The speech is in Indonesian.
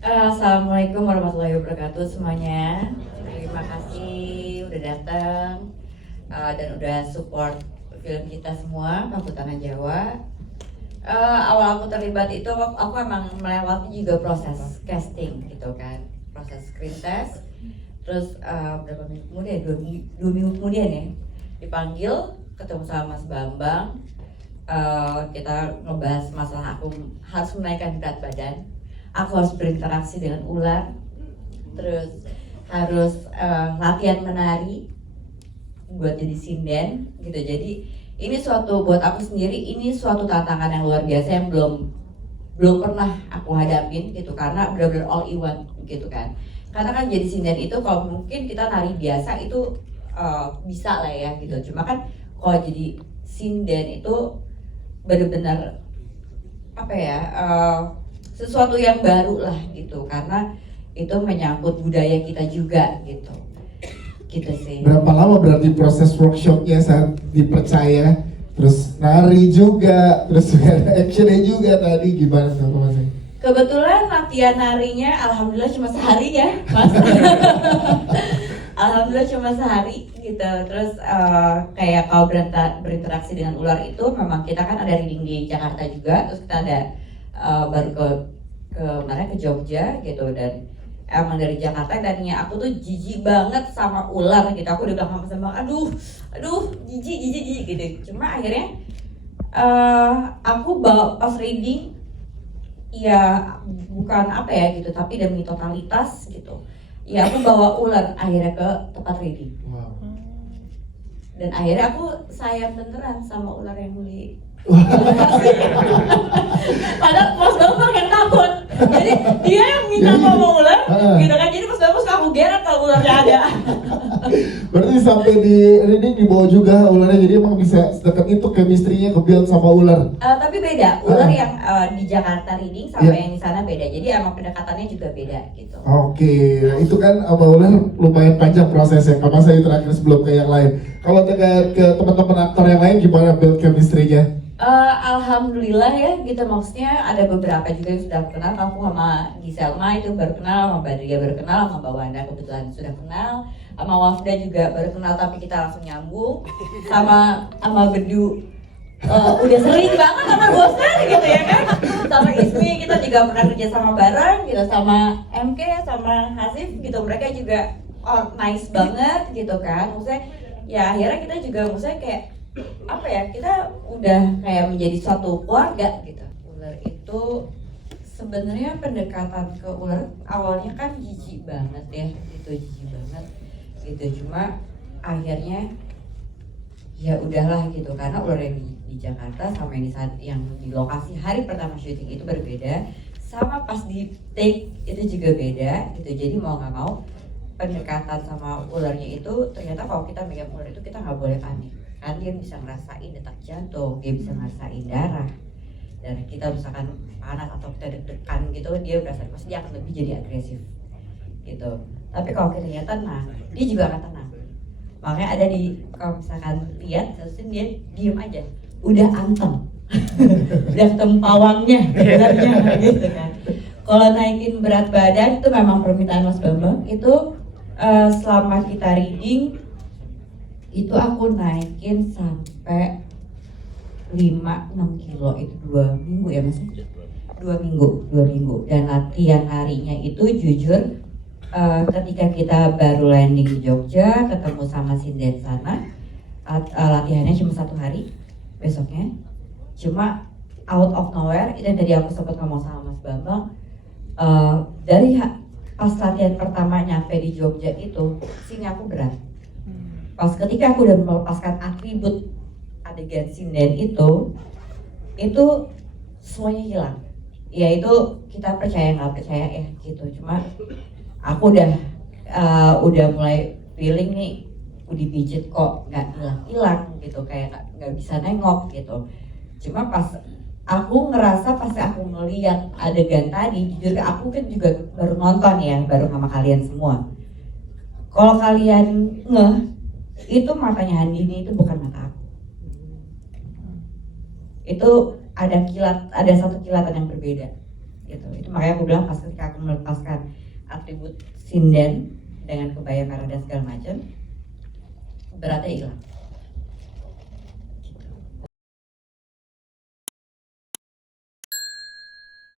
Assalamualaikum warahmatullahi wabarakatuh semuanya. Terima kasih udah datang dan udah support film kita semua, Paku Tangan Jawa. Awal aku terlibat itu aku emang melewati juga proses casting gitu kan, proses screen test. Terus berapa minggu kemudian, dua minggu kemudian ya, dipanggil ketemu sama Mas Bambang. Kita ngebahas masalah aku harus menaikkan berat badan, aku harus berinteraksi dengan ular, terus harus latihan menari buat jadi sinden gitu. Jadi ini suatu buat aku sendiri, ini suatu tantangan yang luar biasa yang belum pernah aku hadapin gitu, karena benar-benar all in one gitu kan. Karena kan jadi sinden itu kalau mungkin kita nari biasa itu bisa lah ya gitu, cuma kan kalau jadi sinden itu benar-benar apa ya, sesuatu yang baru lah gitu, karena itu menyangkut budaya kita juga gitu sih. Berapa lama berarti proses workshopnya saat dipercaya, terus nari juga, terus juga ada actionnya juga tadi, gimana tuh Mas? Kebetulan latihan narinya alhamdulillah cuma sehari ya Mas. Alhamdulillah cuma sehari gitu. Terus kayak kalau berinteraksi dengan ular itu memang kita kan ada reading di Jakarta juga, terus kita ada baru ke mana, ke Jogja gitu. Dan emang dari Jakarta, tadinya aku tuh jijik banget sama ular gitu. Aku udah bilang sama aduh jijik gitu. Cuma akhirnya aku bawa pas reading ya, bukan apa ya gitu, tapi demi totalitas gitu ya, aku bawa ular akhirnya ke tempat reading. Wow. Dan akhirnya aku sayang beneran sama ular yang di padahal Mas Bambang yang takut, jadi dia yang minta sama ular gitu kan. Jadi Mas Bambang suka aku geret kalau ularnya ada. Berarti sampai di reading dibawa juga ularnya, jadi emang bisa sedekat itu chemistry-nya ke-build sama ular. Tapi beda, ular yang di Jakarta reading sama yang di sana beda. Jadi emang pendekatannya juga beda gitu. Oke, nah itu kan sama ular lumayan panjang prosesnya. Karena saya terakhir sebelum ke yang lain. Kalau ke teman-teman aktor yang lain gimana build chemistry-nya? Alhamdulillah ya gitu, maksudnya ada beberapa juga yang sudah aku kenal. Aku sama Giselma itu baru kenal, sama Badria baru kenal, sama Mbak Wanda kebetulan sudah kenal, sama Wafda juga baru kenal tapi kita langsung nyambung, sama Bedu udah sering banget sama bosan gitu ya kan, sama Ismi kita juga pernah kerja sama bareng gitu, sama MK, sama Hasif gitu, mereka juga nice banget gitu kan. Maksudnya ya akhirnya kita juga maksudnya kayak apa ya, kita udah kayak menjadi suatu keluarga gitu. Ular itu sebenarnya pendekatan ke ular awalnya kan jijik banget ya, itu jijik banget gitu. Cuma akhirnya ya udahlah gitu, karena ular yang di Jakarta sama yang di saat yang di lokasi hari pertama syuting itu berbeda, sama pas di take itu juga beda gitu. Jadi mau nggak mau pendekatan sama ularnya itu ternyata kalau kita megang ular itu kita nggak boleh panik, kan dia bisa ngerasain detak jantung, dia bisa ngerasain darah kita misalkan panas atau kita deg-degan gitu, dia berasa pasti dia akan lebih jadi agresif gitu. Tapi kalau kita tenang, dia juga akan tenang. Makanya ada di, kalau misalkan lihat seharusnya dia diem aja, udah anteng. Udah ketemu pawangnya sebenarnya gitu kan. Kalau naikin berat badan itu memang permintaan Mas Bambang itu. Selama kita reading itu aku naikin sampai 5-6 kilo itu 2 minggu ya Mas? 2 minggu. Dan latihan harinya itu jujur ketika kita baru landing di Jogja, ketemu sama sinden sana, latihannya cuma 1 hari, besoknya cuma out of nowhere. Itu tadi aku sempat ngomong sama Mas Bambang, dari pas latihan pertama nyampe di Jogja itu sini aku berat. Pas ketika aku udah melepaskan atribut adegan sinden itu semuanya hilang. Ya itu kita percaya nggak percaya ya gitu. Cuma aku udah mulai feeling nih, dipijit kok nggak hilang gitu, kayak nggak bisa nengok gitu. Cuma pas aku ngerasa, pas aku ngeliat adegan tadi, jujur aku kan juga baru nonton ya, baru sama kalian semua. Kalau kalian ngeh, itu matanya Handini itu bukan mata aku. Itu ada satu kilatan yang berbeda gitu. Itu makanya aku bilang pas ketika aku melepaskan atribut sinden dengan kebaya merah dan segala macam, beratnya hilang.